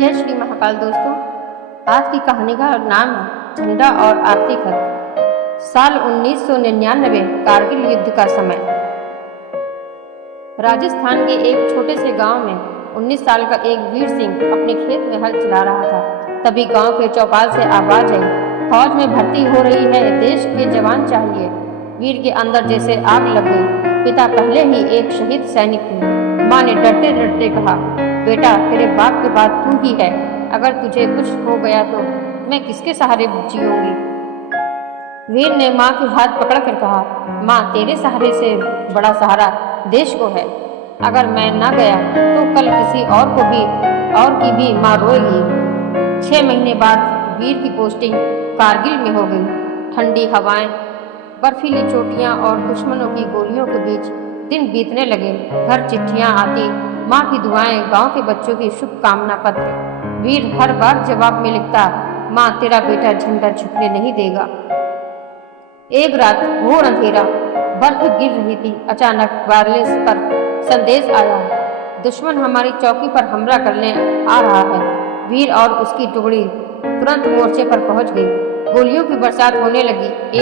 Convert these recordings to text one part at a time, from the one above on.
जय श्री महाकाल दोस्तों। आज की कहानी का नाम है झंडा और आखिरी खत। साल 1999 कारगिल युद्ध का समय। राजस्थान के एक छोटे से गांव में 19 साल का एक वीर सिंह अपने खेत में हल चला रहा था। तभी गांव के चौपाल से आवाज आई, फौज में भर्ती हो रही है, देश के जवान चाहिए। वीर के अंदर जैसे आग लग गई। पिता पहले ही एक शहीद सैनिक थे। माँ ने डरते डरते कहा, बेटा तेरे बाप के बाद तू ही है, अगर तुझे कुछ हो गया तो मैं किसके सहारे जीऊंगी। वीर ने माँ के हाथ पकड़कर कहा, माँ तेरे सहारे से बड़ा सहारा देश को है। अगर मैं ना गया तो कल किसी और की भी माँ रोएगी। 6 महीने बाद वीर की पोस्टिंग कारगिल में हो गई। ठंडी हवाएं, बर्फीली चोटियां और दुश्मनों की गोलियों के बीच दिन बीतने लगे। घर चिट्ठियां आती, माँ की दुआएं, गांव के बच्चों की शुभकामना पत्र। वीर हर बार जवाब में लिखता, माँ तेरा बेटा झंडा झुकने नहीं देगा। एक रात घोर अंधेरा, बर्फ गिर रही थी। अचानक वायरलेस पर संदेश आया, दुश्मन हमारी चौकी पर हमला करने आ रहा है। वीर और उसकी टुकड़ी तुरंत मोर्चे पर पहुंच गई। गोलियों की बरसात होने लगी।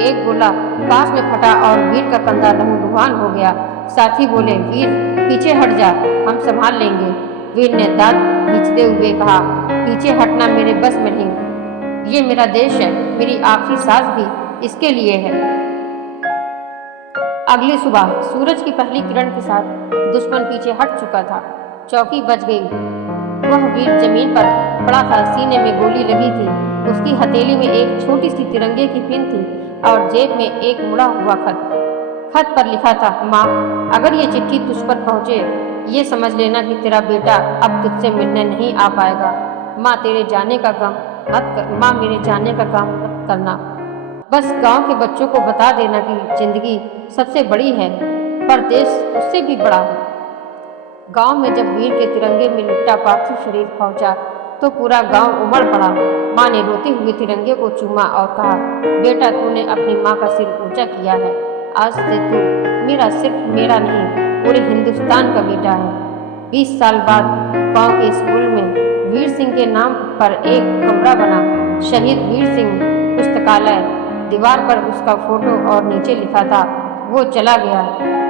एक गोला पास में फटा और वीर का कंधा लहूलुहान हो गया। साथी बोले, वीर पीछे हट जा, हम संभाल लेंगे। वीर ने दांत खींचते हुए कहा, पीछे हटना मेरे बस में नहीं। ये मेरा देश है, मेरी आखिरी सांस भी इसके लिए है। अगली सुबह सूरज की पहली किरण के साथ दुश्मन पीछे हट चुका था। चौकी बच गई। वह वीर जमीन पर पड़ा था, सीने में गोली लगी थी। उसकी हथेली में एक छोटी सी तिरंगे की पिन थी और जेब में एक मुड़ा हुआ खत पर लिखा था, माँ अगर ये चिट्ठी तुझ पर पहुँचे, ये समझ लेना कि तेरा बेटा अब तुझसे मिलने नहीं आ पाएगा। माँ मेरे जाने का गम मत करना। बस गांव के बच्चों को बता देना कि जिंदगी सबसे बड़ी है, पर देश उससे भी बड़ा है। गांव में जब वीर के तिरंगे में लिपटा पार्थिव शरीर पहुंचा तो पूरा गांव उमड़ पड़ा। माँ ने रोते हुए तिरंगे को चूमा और कहा, बेटा तूने अपनी माँ का सिर ऊंचा किया है। आज से तू सिर्फ मेरा नहीं, पूरे हिंदुस्तान का बेटा है। 20 साल बाद गांव के स्कूल में वीर सिंह के नाम पर एक कमरा बना, शहीद वीर सिंह पुस्तकालय। दीवार पर उसका फोटो और नीचे लिखा था, वो चला गया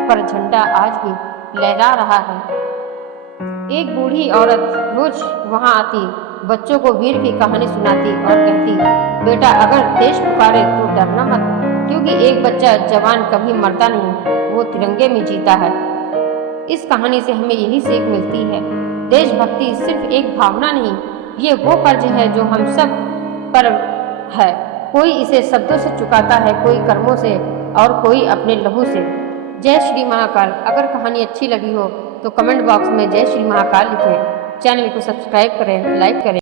पर झंडा आज भी लहरा रहा है। एक बूढ़ी औरत रोज वहां आती, बच्चों को वीर की कहानी सुनाती और कहती, बेटा अगर देश पुकारे तो डरना मत, क्योंकि एक बच्चा जवान कभी मरता नहीं, वो तिरंगे में जीता है। इस कहानी से हमें यही सीख मिलती है, देशभक्ति सिर्फ एक भावना नहीं, ये वो कर्ज है जो हम सब पर है। कोई इसे शब्दों से चुकाता है, कोई कर्मों से और कोई अपने लहू से। जय श्री महाकाल। अगर कहानी अच्छी लगी हो तो कमेंट बॉक्स में जय श्री महाकाल लिखें। चैनल को सब्सक्राइब करें, लाइक करें।